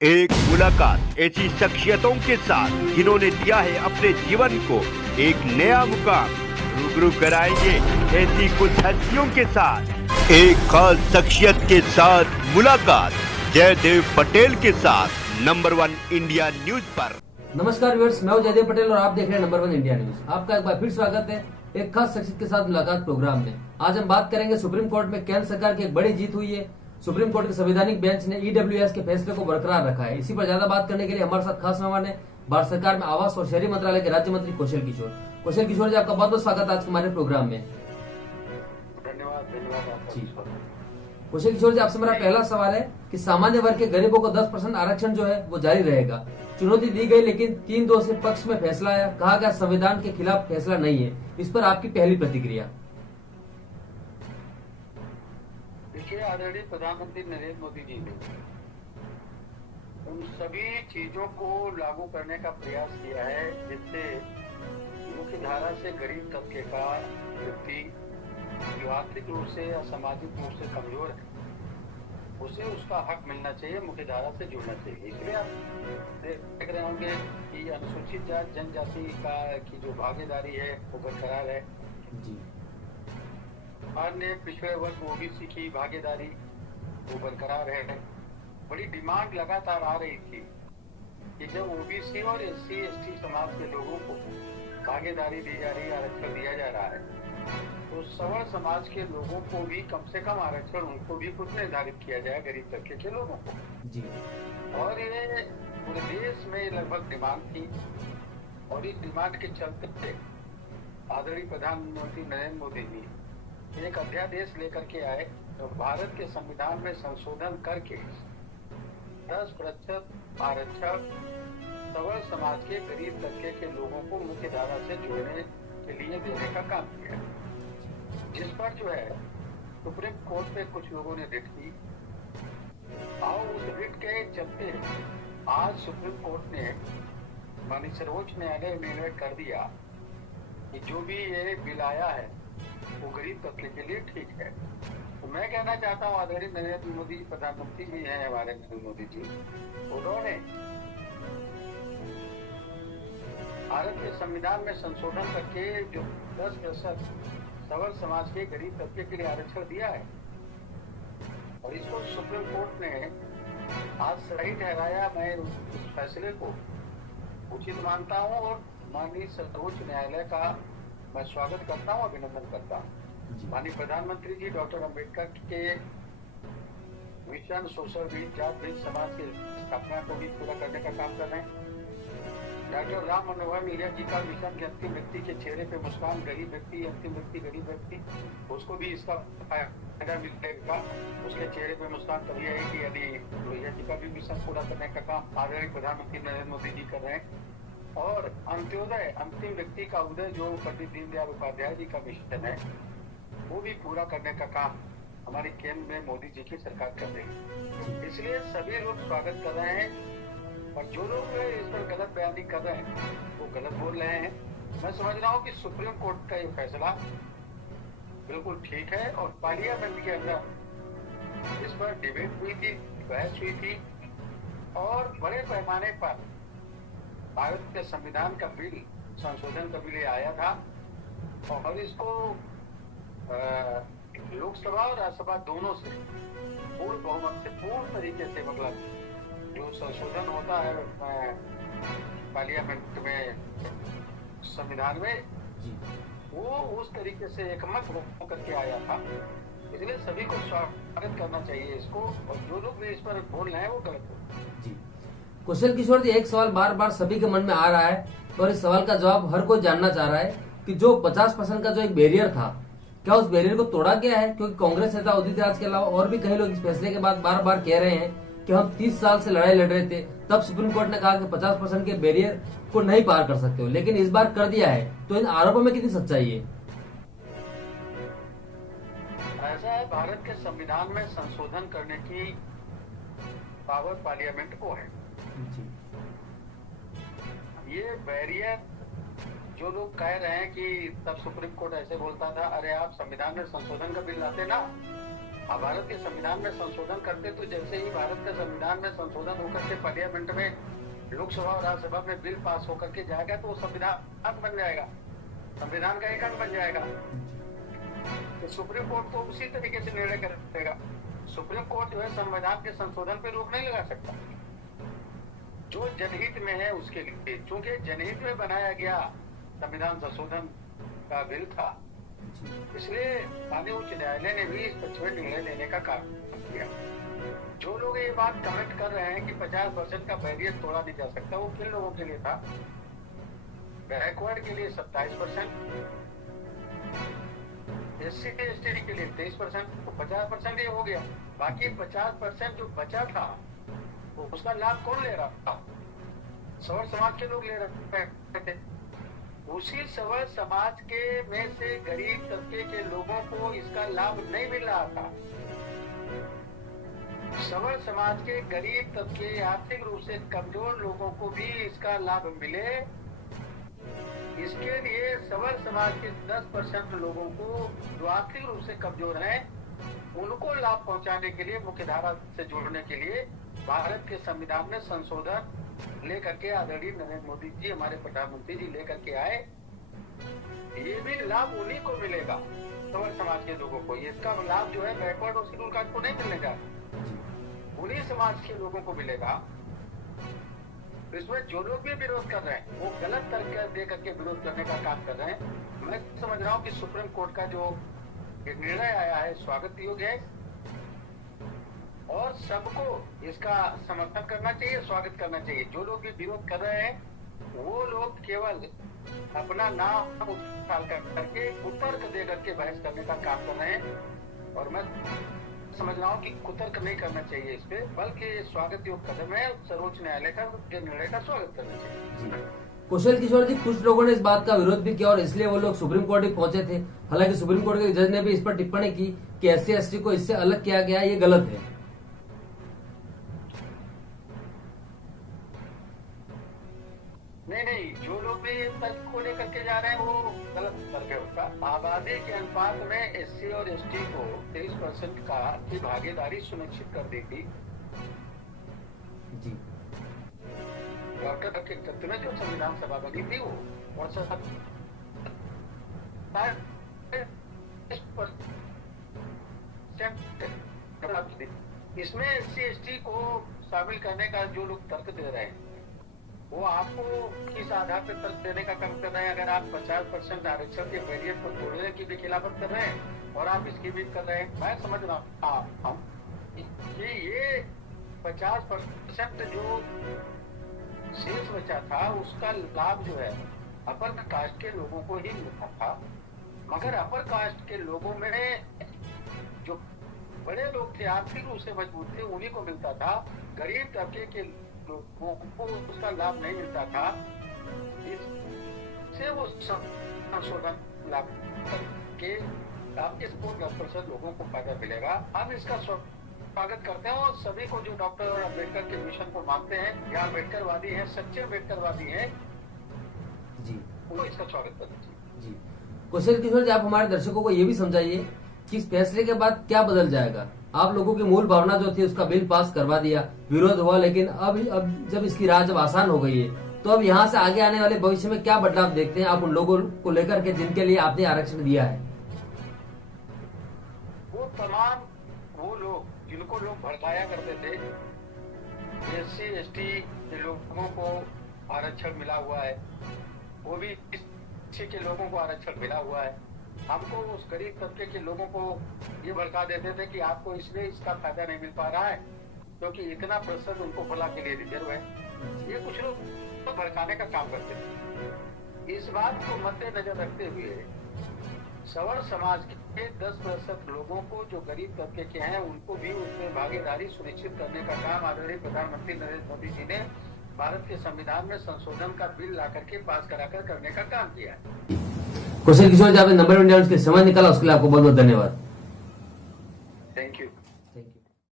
एक मुलाकात ऐसी शख्सियतों के साथ जिन्होंने दिया है अपने जीवन को एक नया मुकाम। रूबरू कराएंगे ऐसी कुछ हस्तियों के साथ एक खास शख्सियत के साथ मुलाकात जयदेव पटेल के साथ नंबर 1 इंडिया न्यूज पर। नमस्कार व्यूअर्स, मैं हूं जयदेव पटेल और आप देख रहे हैं नंबर 1 इंडिया न्यूज। आपका एक बार फिर स्वागत है एक खास शख्सियत के साथ मुलाकात प्रोग्राम में। आज हम बात करेंगे सुप्रीम कोर्ट में केंद्र सरकार की एक बड़ी जीत हुई है। सुप्रीम कोर्ट के संवैधानिक बेंच ने ईडब्ल्यूएस के फैसले को बरकरार रखा है। इसी पर ज्यादा बात करने के लिए हमारे साथ खास मेहमान है भारत सरकार में आवास और शहरी मंत्रालय के राज्य मंत्री कौशल किशोर। कौशल किशोर जी, आपका बहुत बहुत स्वागत आज हमारे प्रोग्राम में। धन्यवाद जी कौशल किशोर जी, आपसे मेरा पहला सवाल है कि सामान्य वर्ग के गरीबों को 10% आरक्षण जो है वो जारी रहेगा। चुनौती दी गई लेकिन 3-2 से पक्ष में फैसला आया। कहा गया संविधान के खिलाफ फैसला नहीं है। इस पर आपकी पहली प्रतिक्रिया? देखिए, आदरणीय प्रधानमंत्री नरेंद्र मोदी जी ने उन सभी चीजों को लागू करने का प्रयास किया है जिससे मुख्य धारा से गरीब तबके का व्यक्ति जो आर्थिक रूप से या सामाजिक रूप से कमजोर है उसे उसका हक मिलना चाहिए, मुख्य धारा से जुड़ना चाहिए। इसलिए आप देख रहे होंगे कि अनुसूचित जाति जनजाति की जो भागीदारी है वो बरकरार है जी। अन्य पिछड़े वर्ग ओबीसी की भागीदारी वो बरकरार है। बड़ी डिमांड लगातार आ रही थी कि जब ओबीसी और एससी एसटी समाज के लोगों को भागीदारी दी जा रही है, आरक्षण दिया जा रहा है, तो सवर्ण समाज के लोगों को भी कम से कम आरक्षण उनको भी कुछ निर्धारित किया जाए, गरीब तबके के लोगों को जी। और ये पूरे देश में लगभग डिमांड थी और इस डिमांड के चलते आदरणीय प्रधानमंत्री नरेंद्र मोदी जी एक अध्यादेश लेकर के आए तो भारत के संविधान में संशोधन करके 10% आरक्षण सवर्ण समाज के गरीब तबके के लोगों को मुख्य धारा से जोड़ने के लिए देने का काम किया, जिस पर जो है सुप्रीम कोर्ट में कुछ लोगों ने रिट की और उस रिट के चलते आज सुप्रीम कोर्ट ने माननीय सर्वोच्च न्यायालय ने निर्णय कर दिया कि जो भी ये बिल आया है वो गरीब तबके के लिए ठीक है। तो मैं कहना चाहता हूँ आदरणीय नरेंद्र मोदी प्रधानमंत्री जी हैं हमारे नरेंद्र मोदी जी, उन्होंने भारत के संविधान में संशोधन करके जो 10% सवर्ण समाज के गरीब तबके के लिए आरक्षण दिया है और इसको सुप्रीम कोर्ट ने आज सही ठहराया। मैं उस फैसले को उचित मानता हूँ और माननीय सर्वोच्च न्यायालय का मैं स्वागत करता हूँ, अभिनंदन करता हूँ। माननीय प्रधानमंत्री जी डॉक्टर अम्बेडकर के मिशन सोशल बीज जात बीज समाज की स्थापना को भी पूरा करने का काम कर रहे हैं। डॉक्टर राम मनोहर लोहिया जी का मिशन के अंतिम व्यक्ति के चेहरे पे मुस्कान, गरीब व्यक्ति अंतिम व्यक्ति गरीब व्यक्ति उसको भी इसका फायदा मिलेगा, उसके चेहरे पे मुस्कान तभी आएगी यदि लोहिया जी का भी मिशन पूरा करने का काम आदरणीय प्रधानमंत्री नरेंद्र मोदी जी कर रहे हैं। और अंत्योदय अंतिम व्यक्ति का उदय जो पंडित दीनदयाल उपाध्याय जी का मिशन है वो भी पूरा करने का काम हमारी केंद्र में मोदी जी की सरकार कर रही है। इसलिए सभी लोग स्वागत कर रहे हैं और जो लोग इस पर गलत बयानी कर रहे हैं वो गलत बोल रहे हैं। मैं समझ रहा हूँ कि सुप्रीम कोर्ट का ये फैसला बिल्कुल ठीक है और पार्लियामेंट के अंदर इस पर डिबेट हुई थी, बहस हुई थी और बड़े पैमाने पर भारत के संविधान का बिल संशोधन का बिल आया था और इसको लोकसभा और राज्यसभा दोनों से पूर्ण बहुमत से पूर्ण तरीके से मतलब जो संशोधन होता है पार्लियामेंट में संविधान में वो उस तरीके से एकमत होकर के आया था। इसलिए सभी को स्वागत करना चाहिए इसको और जो लोग भी इस पर बोल रहे हैं वो गलत है। कौशल किशोर जी, एक सवाल बार बार सभी के मन में आ रहा है और इस सवाल का जवाब हर कोई जानना चाह रहा है कि जो 50% का जो एक बैरियर था, क्या उस बैरियर को तोड़ा गया है? क्योंकि कांग्रेस नेता उदित राज के अलावा और भी कई लोग इस फैसले के बाद बार बार कह रहे हैं कि हम 30 साल से लड़ाई लड़ रहे थे, तब सुप्रीम कोर्ट ने कहा कि 50% के बैरियर को नहीं पार कर सकते हो, लेकिन इस बार कर दिया है। तो इन आरोपों में कितनी सच्चाई है? ऐसा है, भारत के संविधान में संशोधन करने की पावर पार्लियामेंट को है। ये बैरियर जो लोग कह रहे हैं कि तब सुप्रीम कोर्ट ऐसे बोलता था, अरे आप संविधान में संशोधन का बिल लाते ना अब भारत के संविधान में संशोधन करते तो जैसे ही भारत के संविधान में संशोधन होकर के पार्लियामेंट में लोकसभा और राज्यसभा में बिल पास होकर के जाएगा तो वो संविधान बन जाएगा, संविधान का एक अंग बन जाएगा। तो सुप्रीम कोर्ट तो उसी तरीके से निर्णय करेगा। सुप्रीम कोर्ट जो है संविधान के संशोधन पे रोक नहीं लगा सकता, जो जनहित में है उसके लिए। क्योंकि जनहित में बनाया गया संविधान संशोधन का बिल था, इसलिए माननीय उच्च न्यायालय ने भी इस पक्ष में निर्णय लेने का काम किया। जो लोग ये बात कमेंट कर रहे हैं कि 50% का बैरियर तोड़ा नहीं जा सकता, वो किन लोगों के लिए था? बैकवर्ड के लिए 27%, SC ST के लिए 23%, तो 50% ये हो गया। बाकी 50% जो बचा था वो उसका लाभ कौन ले रहा था? सवर समाज के लोग ले रहे थे। उसी सवर समाज के में से गरीब तबके के लोगों को इसका लाभ नहीं मिल रहा था। सवर समाज के गरीब तबके, आर्थिक रूप से कमजोर लोगों को भी इसका लाभ मिले, इसके लिए सवर समाज के 10% लोगों को जो आर्थिक रूप से कमजोर हैं उनको लाभ पहुंचाने के लिए, मुख्यधारा से जोड़ने के लिए भारत के संविधान में संशोधन लेकर के आदरणीय नरेंद्र मोदी जी, हमारे प्रधानमंत्री जी लेकर के आए। ये भी लाभ उन्हीं को मिलेगा, सवर समाज के लोगों को। इसका लाभ जो है बैकवर्ड और शेड्यूल कास्ट को नहीं मिलने जा रहा, उन्हीं समाज के लोगों को मिलेगा। इसमें जो लोग भी विरोध कर रहे हैं वो गलत तर्क दे करके विरोध करने का काम कर रहे हैं। मैं समझ रहा हूँ कि सुप्रीम कोर्ट का जो निर्णय आया है स्वागत योग्य है और सबको इसका समर्थन करना चाहिए, स्वागत करना चाहिए। जो लोग भी विरोध कर रहे हैं वो लोग केवल अपना नाम उछाल करके कुतर्क दे करके बहस करने का काम कर रहे हैं, और मैं समझ रहा हूँ कि कुतर्क नहीं करना चाहिए इस पे, बल्कि स्वागत योग्य कदम है। सर्वोच्च न्यायालय का निर्णय का स्वागत करना चाहिए। कुशल किशोर जी, कुछ लोगों ने इस बात का विरोध भी किया और इसलिए वो लोग सुप्रीम कोर्ट भी पहुंचे थे। हालांकि सुप्रीम कोर्ट के जज ने भी इस पर टिप्पणी की कि SC ST को इससे अलग किया गया, ये गलत है। नहीं, जो लोग भी तर्क को लेकर के जा रहे हैं वो गलत तर्क है उसका। आबादी के अनुपात में SC और ST को 23% की भागीदारी सुनिश्चित कर दी थी जी। डॉक्टर के नेतृत्व में जो संविधान सभा बनी थी वो, और इसमें SC ST को शामिल करने का जो लोग तर्क दे रहे हैं वो आपको किस आधार पर तर्क देने का काम कर रहे हैं? अगर आप 50% आरक्षण के बैरियर को तोड़ने की भी खिलाफत कर रहे हैं और आप इसकी भी कर रहे हैं, मैं समझ रहा हूँ कि ये 50% जो शेष बचा था उसका लाभ जो है अपर कास्ट के लोगों को ही मिलता था, मगर अपर कास्ट के लोगों में जो बड़े लोग थे, आर्थिक रूप से मजबूत थे, उन्हीं को मिलता था। गरीब तबके के लोगों को उसका लाभ नहीं मिलता था। इससे वो संशोधन लाभ के आपके 10% लोगों को फायदा मिलेगा। हम इसका स्वागत करते हैं और सभी को जो डॉक्टर अम्बेडकर के मिशन को मानते हैं या अम्बेडकरवादी हैं, सच्चे अम्बेडकरवादी हैं जी, वो इसका स्वागत करना चाहिए जी। कुशल किशोर जी, आप हमारे दर्शकों को ये भी समझाइए कि इस फैसले के बाद क्या बदल जाएगा। आप लोगों की मूल भावना जो थी उसका बिल पास करवा दिया, विरोध हुआ, लेकिन अब जब इसकी राह जब आसान हो गई है तो अब यहाँ से आगे आने वाले भविष्य में क्या बदलाव देखते हैं आप उन लोगों को लेकर के जिनके लिए आपने आरक्षण दिया है? वो तमाम वो लोग जिनको लोग भड़काया करते थे, SC ST के लोगों को आरक्षण मिला हुआ है, वो भी इसी के लोगों को आरक्षण मिला हुआ है। हमको उस गरीब तबके के लोगों को ये भड़का देते थे कि आपको इसलिए इसका फायदा नहीं मिल पा रहा है क्योंकि इतना प्रतिशत उनको फला के लिए रिजर्व है। ये कुछ लोग तो भड़काने का काम करते थे। इस बात को मद्देनजर रखते हुए सवर समाज के 10% लोगों को जो गरीब तबके के हैं उनको भी उसमें भागीदारी सुनिश्चित करने का काम आदरणीय प्रधानमंत्री नरेंद्र मोदी जी ने भारत के संविधान में संशोधन का बिल ला करके पास कराकर करने का काम किया है। कुशल किशोर जी, आपने नंबर इंडिया के समय निकाला, उसके लिए आपको बहुत बहुत धन्यवाद। Thank you.